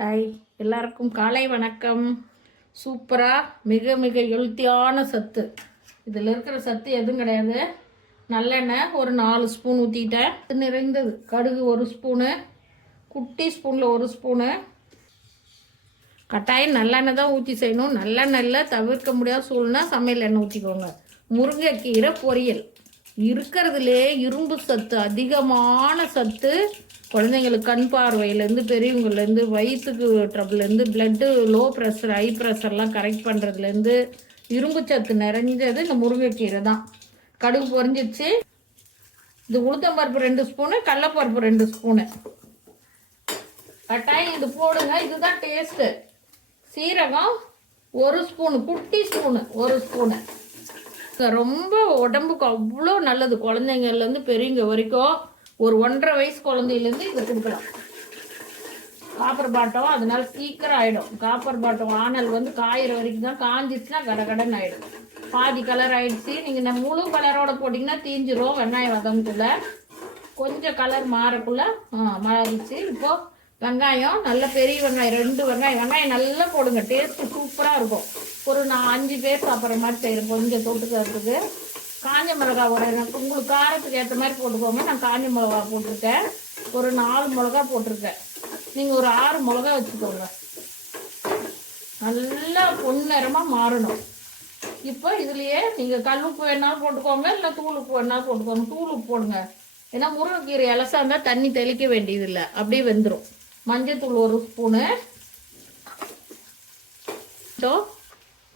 Hi, எல்லாருக்கும் காலை வணக்கம். சூப்பராக மிக மிக ஹெல்த்தியான சத்து. இதில் இருக்கிற சத்து எதுவும் கிடையாது. நல்லெண்ணெய் ஒரு 4 ஸ்பூன் ஊற்றிட்டேன். நிறைந்தது கடுகு 1 ஸ்பூனு, குட்டி ஸ்பூனில் 1 ஸ்பூனு. கட்டாயம் நல்லெண்ணெய் தான் ஊற்றி செய்யணும். நல்லெண்ணெயில் தவிர்க்க முடியாத சூழ்நிலை சமையல் எண்ணெய் ஊற்றிக்கோங்க. முருங்கைக்கீரை பொரியல் இருக்கிறதுலே இரும்பு சத்து அதிகமான சத்து. குழந்தைங்களுக்கு கண் பார்வையிலேருந்து பெரியவங்கலேருந்து வயிற்றுக்கு ட்ரபிள்லேருந்து பிளட்டு லோ ப்ரெஷர் ஹை ப்ரெஷர்லாம் கரெக்ட் பண்ணுறதுலேருந்து இரும்பு சத்து நிறைஞ்சது இந்த முருங்கைக்கீரை தான். கடுகு பொரிஞ்சிச்சு. இது உளுத்தம்பருப்பு 2 ஸ்பூனு, கடலைப்பருப்பு 2 ஸ்பூனு. கட்டாயம் இது போடுங்க, இதுதான் டேஸ்ட்டு. சீரகம் 1 ஸ்பூனு, குட்டி ஸ்பூனு 1 ஸ்பூனு. ரொம்ப உடம்புக்கு அவ்வளோ நல்லது. குழந்தைங்கள்லேருந்து பெரியவங்க வரைக்கும் ஒரு 1.5 வயசு குழந்தையிலேருந்து இதை கொடுக்கலாம். காப்பர் பாட்டம் அதனால சீக்கிரம் ஆகிடும். காப்பர் பாட்டம் ஆனல் காயிற வரைக்கும் தான். காஞ்சிச்சுன்னா கடகடன்னு ஆகிடும். பாதி கலர் ஆகிடுச்சு. நீங்கள் முழு கலரோட போட்டிங்கன்னா தீஞ்சிரும். வெங்காயம் வதங்குள்ள கொஞ்சம் கலர் மாறக்குள்ள மாறிடுச்சு. இப்போது வெங்காயம் நல்ல பெரிய வெங்காயம் 2 வெங்காயம் நல்லா போடுங்க. டேஸ்ட்டு சூப்பராக இருக்கும். ஒரு 5 பேர் சாப்பிட்ற மாதிரி செய்கிறேன். கொஞ்சம் தொட்டுக்கிறதுக்கு காஞ்ச மிளகா எனக்கு உங்களுக்கு காரத்துக்கு ஏற்ற மாதிரி போட்டுக்கோங்க. நான் காஞ்ச மிளகா போட்டிருக்கேன். ஒரு 4 மிளகா போட்டிருக்கேன். நீங்கள் ஒரு 6 மிளகா வச்சுக்கோங்க. நல்லா பொன்னிறமாக மாறணும். இப்போ இதுலேயே நீங்கள் கல் உப்பு வேணாலும் போட்டுக்கோங்க, இல்லை தூள் உப்பு வேணாலும் போட்டுக்கோங்க. தூள் உப்பு போடுங்க. ஏன்னா முருங்கைக்கீரை இலசா இருந்தால் தண்ணி தெளிக்க வேண்டியதில்லை, அப்படியே வெந்துடும். மஞ்சள் 1 ஸ்பூனு.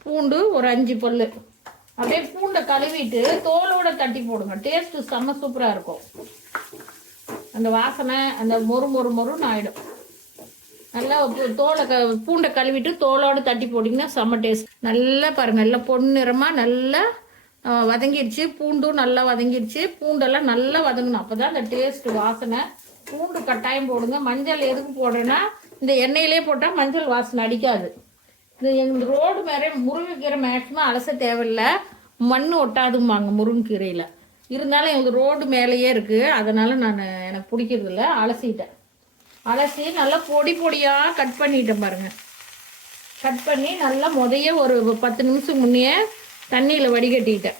பூண்டு ஒரு 5 பல்லு. அப்படியே பூண்டை கழுவிட்டு தோலோட தட்டி போடுங்க. டேஸ்ட்டு செம்ம சூப்பராக இருக்கும். அந்த வாசனை அந்த மொறுன்னு ஆகிடும். நல்லா பூண்டை கழுவிட்டு தோலோடு தட்டி போட்டிங்கன்னா செம்ம டேஸ்ட். நல்லா பாருங்கள், நல்லா பொன்னிறமாக நல்லா வதங்கிடுச்சு. பூண்டும் நல்லா வதங்கிடுச்சு. பூண்டெல்லாம் நல்லா வதங்கணும். அப்போ தான் அந்த டேஸ்ட்டு வாசனை. பூண்டு கட்டாயம் போடுங்க. மஞ்சள் எதுக்கு போடுறேன்னா இந்த எண்ணெயிலே போட்டால் மஞ்சள் வாசனை அடிக்காது. இது எங்கள் ரோடு மேலே முருங்கைக்கீரை மேக்ஸிமம் அலச தேவையில்லை. மண் ஒட்டாதும்பாங்க முருங்கைக்கீரையில். இருந்தாலும் எங்கள் ரோடு மேலேயே இருக்குது. அதனால் எனக்கு பிடிக்கிறதில்ல. அலசி நல்லா பொடியாக கட் பண்ணிட்டேன் பாருங்கள். கட் பண்ணி நல்லா ஒரு 10 நிமிஷம் முன்னே தண்ணியில் வடிகட்டிட்டேன்.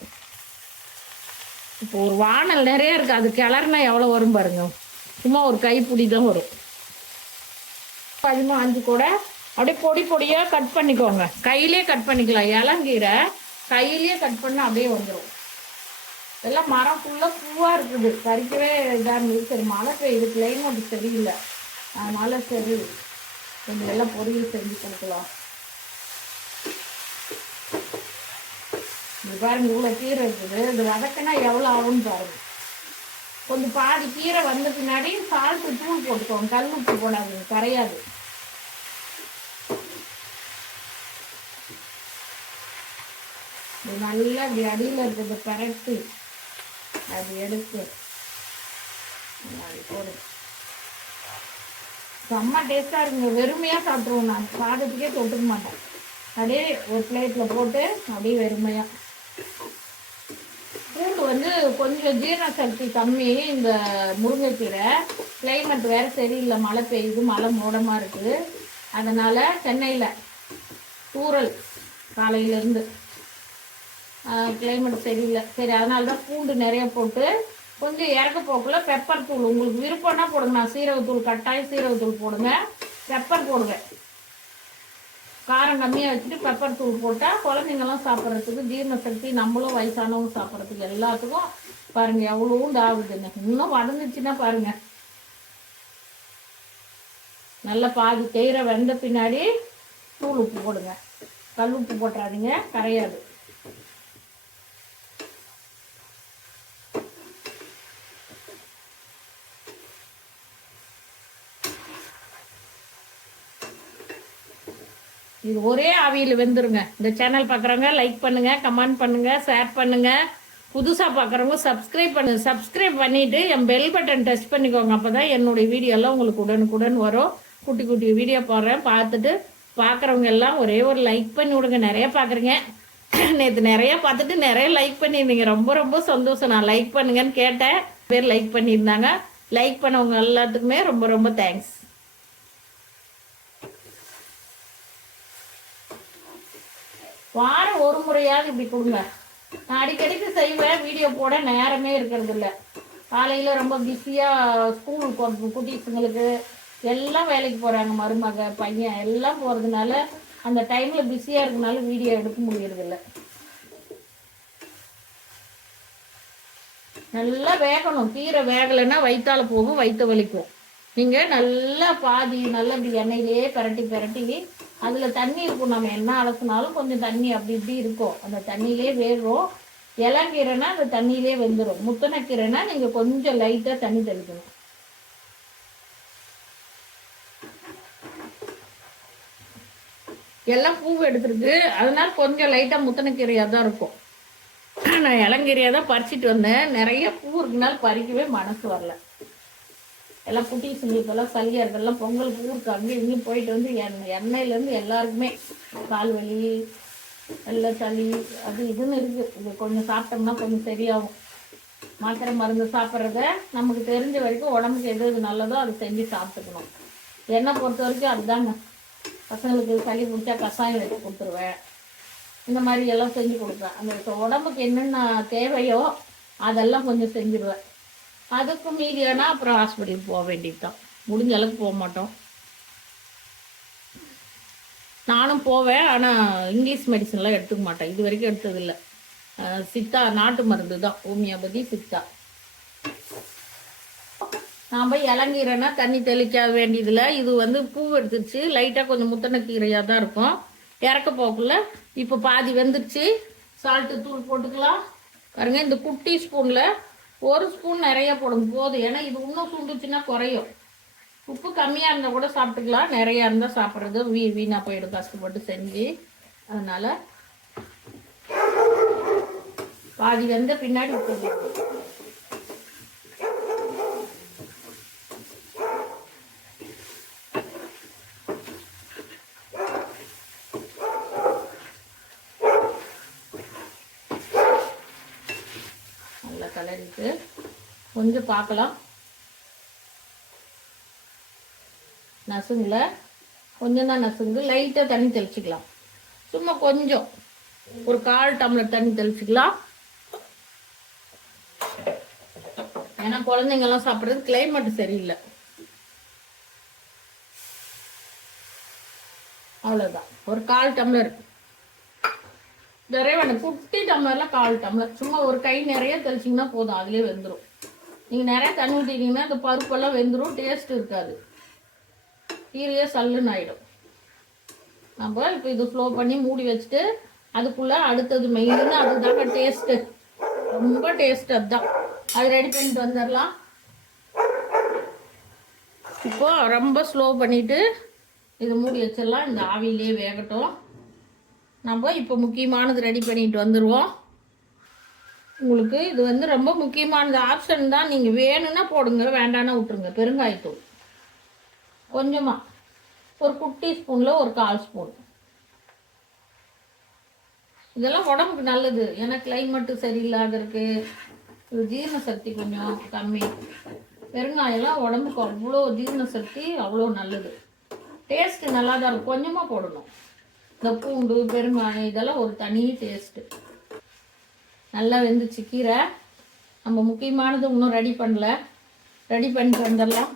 இப்போ ஒரு வானல் நிறைய இருக்குது. அது கிளறுனா எவ்வளோ வரும் பாருங்க. சும்மா ஒரு கைப்பிடி தான் வரும். 5 கூட அப்படியே பொடியாக கட் பண்ணிக்கோங்க. கையிலே கட் பண்ணிக்கலாம். இளங்கீரை கையிலே கட் பண்ணால் அப்படியே வந்துடும். எல்லாம் மரம் ஃபுல்லாக பூவாக இருக்குது. பறிக்கவே இதாக இருந்தது. சரி மழை பெய்யுது, கிளைமேட் சரியில்லை. அதனால சரி கொஞ்சம் எல்லாம் பொரியல் செஞ்சு கொடுக்கலாம். இது பாருங்க, இவ்வளோ கீரை இருக்குது. இது வதக்கினா எவ்வளோ ஆகும்னு பாருங்க. கொஞ்சம் பாதி கீரை வந்த பின்னாடி சால்ட்டு தூள் போட்டுக்கோங்க. கல் உப்பு போடாதுங்க, கரையாது. நல்லா இப்படி அடியில் இருக்கிறது பரட்டு அது எடுத்து போடு. செம்ம டேஸ்டாக இருக்குங்க. வெறுமையாக சாப்பிட்ருவோம். நான் சாதத்துக்கே தொட்டுக்க மாட்டேன். அப்படியே ஒரு பிளேட்டில் போட்டு அப்படியே வெறுமையாக. பூண்டு கொஞ்சம் ஜீரண சக்தி கம்மி. இந்த முருங்கைக்கீரை கிளைமேட் வேறு சரியில்லை. மழை பெய்யுது, மழை மூடமாக இருக்குது. அதனால் சென்னையில் தூறல் காலையிலேருந்து கிளைமேட் சரியில்லை. சரி அதனால தான் பூண்டு நிறைய போட்டு கொஞ்சம் இறக்க போக்குள்ள பெப்பர் தூள் உங்களுக்கு விருப்பம்னா போடுங்க. நான் சீரகத்தூள் கட்டாயம் சீரகத்தூள் போடுங்க. பெப்பர் போடுங்க. காரம் கம்மியாக வச்சுட்டு பெப்பர் தூள் போட்டால் குழந்தைங்கள்லாம் சாப்பிட்றதுக்கு ஜீரண சக்தி, நம்மளும் வயசானவங்க சாப்பிட்றதுக்கு எல்லாத்துக்கும் பாருங்கள் எவ்வளோ ஆகுதுன்னு. இன்னும் வதந்துச்சுன்னா பாருங்கள். நல்லா பாதி கீரை வெந்த பின்னாடி தூள் உப்பு போடுங்க. கல் உப்பு போட்டுறாதீங்க, கரையாது. இது ஒரே ஆவியில் வெந்துருங்க. இந்த சேனல் பார்க்குறவங்க லைக் பண்ணுங்கள், கமெண்ட் பண்ணுங்கள், ஷேர் பண்ணுங்கள். புதுசாக பார்க்குறவங்க சப்ஸ்கிரைப் பண்ணிவிட்டு என் பெல் பட்டன் டச் பண்ணிக்கோங்க. அப்போ தான் என்னுடைய வீடியோலாம் உங்களுக்கு உடனுக்குடன் வரும். குட்டி குட்டி வீடியோ போடுறேன். பார்த்துட்டு பார்க்குறவங்க எல்லாம் ஒரே ஒரு லைக் பண்ணி விடுங்க. நிறைய பார்க்குறீங்க. நேற்று நிறைய பார்த்துட்டு நிறைய லைக் பண்ணியிருந்தீங்க. ரொம்ப ரொம்ப சந்தோஷம். நான் லைக் பண்ணுங்கன்னு கேட்டேன். பேர் லைக் பண்ணியிருந்தாங்க. லைக் பண்ணவங்க எல்லாத்துக்குமே ரொம்ப ரொம்ப தேங்க்ஸ். வாரம் ஒரு முறையாவது இப்படி கொடுங்க. நான் அடிக்கடிக்கு செய்வேன், வீடியோ போட நேரமே இருக்கிறது இல்லை. காலையில் ரொம்ப பிஸியாக ஸ்கூல் குட்டீஸுங்களுக்கு எல்லாம் வேலைக்கு போகிறாங்க, மருமக பையன் எல்லாம் போகிறதுனால அந்த டைமில் பிஸியாக இருக்கனால வீடியோ எடுக்க முடியறதில்ல. நல்லா வேகணும். கீரை வேகலைன்னா வயிற்றால போகும், வயிற்று வலிக்கும். நீங்கள் நல்லா பாதி நல்லா இப்படி எண்ணெயிலேயே பிரட்டி பிரட்டி அதில் தண்ணி இருக்கும். நம்ம என்ன அலசினாலும் கொஞ்சம் தண்ணி அப்படி இப்படி இருக்கும், அந்த தண்ணியிலே வேகும். இளங்கீரைனா அந்த தண்ணியிலே வெந்துடும். முத்தனைக்கீரைனா நீங்கள் கொஞ்சம் லைட்டாக தண்ணி தெளிக்கணும். எல்லாம் பூ எடுத்துருக்கு, அதனால கொஞ்சம் லைட்டாக முத்தனைக்கீரையாக தான் இருக்கும். நான் இளங்கீரையாக தான் பறிச்சிட்டு வந்தேன். நிறைய பூ இருக்குனால பறிக்கவே மனசு வரல. எல்லாம் குட்டீஸுங்களுக்கெல்லாம் சளியாக இருக்கலாம், பொங்கல் ஊருக்கு அங்கேயும் இங்கேயும் போயிட்டு வந்து எண்ணெயிலேருந்து எல்லாருக்குமே கால் வலி எல்லாம் சளி அது இதுன்னு இருக்குது. இது கொஞ்சம் சாப்பிட்டோம்னா கொஞ்சம் சரியாகும். மாத்திரை மருந்து சாப்பிட்றத நமக்கு தெரிஞ்ச வரைக்கும் உடம்புக்கு எது எது நல்லதோ அதை செஞ்சு சாப்பிட்டுக்கணும். என்னை பொறுத்த வரைக்கும் அதுதாங்க. பசங்களுக்கு சளி பிடிச்சா கஷாயம் வச்சு கொடுத்துருவேன், இந்த மாதிரி எல்லாம் செஞ்சு கொடுப்பேன். அந்த உடம்புக்கு என்னென்ன தேவையோ அதெல்லாம் கொஞ்சம் செஞ்சுருவேன். அதுக்கு மீதியானா அப்புறம் ஹாஸ்பிட்டலுக்கு போக வேண்டியது தான். முடிஞ்ச அளவுக்கு போக மாட்டோம். நானும் போவேன், ஆனால் இங்கிலீஷ் மெடிசன்லாம் எடுத்துக்க மாட்டேன். இது வரைக்கும் எடுத்ததில்லை. சித்தா நாட்டு மருந்து தான், ஹோமியோபதி சித்தா. நான் போய் இளங்கீரைனா தண்ணி தெளிக்க வேண்டியதில்லை. இது வந்து பூ எடுத்துருச்சு, லைட்டாக கொஞ்சம் முத்தனை கீரையாக தான் இருக்கும். இறக்க போக்குள்ள இப்போ பாதி வெந்துருச்சு. சால்ட்டு தூள் போட்டுக்கலாம். பாருங்க, இந்த குட்டி ஸ்பூனில் ஒரு ஸ்பூன் நிறைய போடும் போதும். ஏன்னா இது இன்னும் சுண்டுச்சுன்னா குறையும். உப்பு கம்மியாக இருந்தால் கூட சாப்பிட்டுக்கலாம், நிறையா இருந்தால் சாப்பிட்றது வீணாக போயிடும் கஷ்டப்பட்டு செஞ்சு. அதனால் பாதி வெந்த பின்னாடி உப்பு நல்லா கலரிட்டு கொஞ்சம் பார்க்கலாம். நசுங்கல கொஞ்சம் தான் நசுங்கு. லைட்டாக தண்ணி தெளிச்சிக்கலாம். சும்மா கொஞ்சம் ஒரு 1/4 டம்ளர் தண்ணி தெளிச்சிக்கலாம். ஏன்னா குழந்தைங்கெல்லாம் சாப்பிட்றது கிளைமேட் சரியில்லை. அவ்வளோதான். ஒரு 1/4 டம்ளர் நிறைய வேணும். குட்டி டம்ளரில் 1/4 டம்ளர் சும்மா ஒரு கை நிறைய தெளிச்சிங்கன்னா போதும், அதுலேயே வெந்துடும். நீங்கள் நிறைய தண்ணி ஊற்றிட்டீங்கன்னா இந்த பருப்பெல்லாம் வெந்துடும், டேஸ்ட் இருக்காது, கீரையே சல்லுன்னு ஆகிடும். நம்ம இப்போ இது ஸ்லோ பண்ணி மூடி வச்சுட்டு அதுக்குள்ளே அடுத்தது மெயின் அதுதாங்க டேஸ்ட்டு, ரொம்ப டேஸ்ட் அதுதான். அது ரெடி பண்ணிட்டு வந்துடலாம். இப்போ ரொம்ப ஸ்லோ பண்ணிவிட்டு இது மூடி வச்சிடலாம். இந்த ஆவிலே வேகட்டும். நம்ம இப்போ முக்கியமானது ரெடி பண்ணிட்டு வந்துடுவோம். உங்களுக்கு இது வந்து ரொம்ப முக்கியமானது, ஆப்ஷன் தான். நீங்கள் வேணும்னா போடுங்க, வேண்டான்னா விட்டுருங்க. பெருங்காயத்தூள் கொஞ்சமாக ஒரு குட்டி ஸ்பூனில் ஒரு 1/4 ஸ்பூன். இதெல்லாம் உடம்புக்கு நல்லது. ஏன்னா கிளைமேட்டு சரியில்லாத இருக்குது, ஜீரண சக்தி கொஞ்சம் கம்மி. பெருங்காயெல்லாம் உடம்புக்கு அவ்வளோ ஜீரண சக்தி, அவ்வளோ நல்லது. டேஸ்ட்டு நல்லா தான் இருக்கும். கொஞ்சமாக போடணும். இந்த பூண்டு பெருங்காயம் இதெல்லாம் ஒரு தனி டேஸ்ட்டு. நல்லா வெந்துச்சு கீரை. நம்ம முக்கியமானது இன்னும் ரெடி பண்ணல, ரெடி பண்ணிட்டு வந்துடலாம்.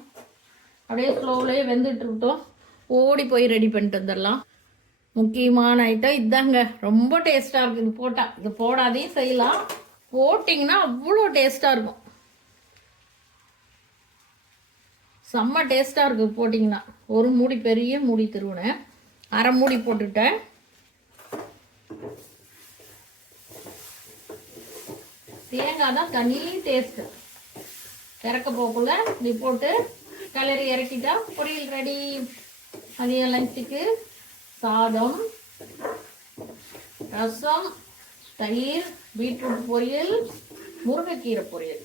அப்படியே ஸ்லோவிலே வெந்துட்டு இருக்கட்டும், ஓடி போய் ரெடி பண்ணிட்டு வந்துடலாம். முக்கியமான ஐட்டம் இதாங்க, ரொம்ப டேஸ்ட்டாக இருக்குது. இது போட்டால், இது போடாதையும் செய்யலாம், போட்டிங்கன்னா அவ்வளோ டேஸ்ட்டாக இருக்கும். செம்ம டேஸ்ட்டாக இருக்குது போட்டிங்கன்னா. ஒரு மூடி பெரிய மூடி திருவினேன், அரை மூடி போட்டுட்டேன். தேங்காய் தான் தனி டேஸ்ட்டு. இறக்க போக்குள்ள இப்படி போட்டு கலரி இறக்கிட்டா பொரியல் ரெடி. மதிய லஞ்சுக்கு சாதம், ரசம், தயிர், பீட்ரூட் பொரியல், முருங்கைக்கீரை பொரியல்.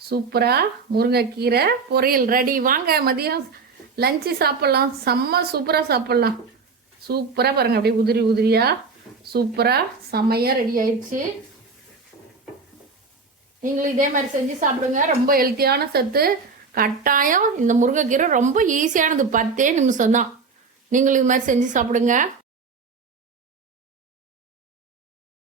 சூப்பராக முருங்கைக்கீரை பொரியல் ரெடி. வாங்க மதியம் லஞ்சு சாப்பிட்லாம், செம்ம சூப்பராக சாப்பிட்லாம். சூப்பராக பாருங்கள், அப்படியே உதிரி உதிரியாக சூப்பராக செம்மையாக ரெடி ஆயிடுச்சு. நீங்களும் இதே மாதிரி செஞ்சு சாப்பிடுங்க. ரொம்ப ஹெல்த்தியான சத்து. கட்டாயம் இந்த முருங்கைக்கீரை ரொம்ப ஈஸியானது, 10 நிமிஷம் தான். நீங்களும் இது மாதிரி செஞ்சு சாப்பிடுங்க.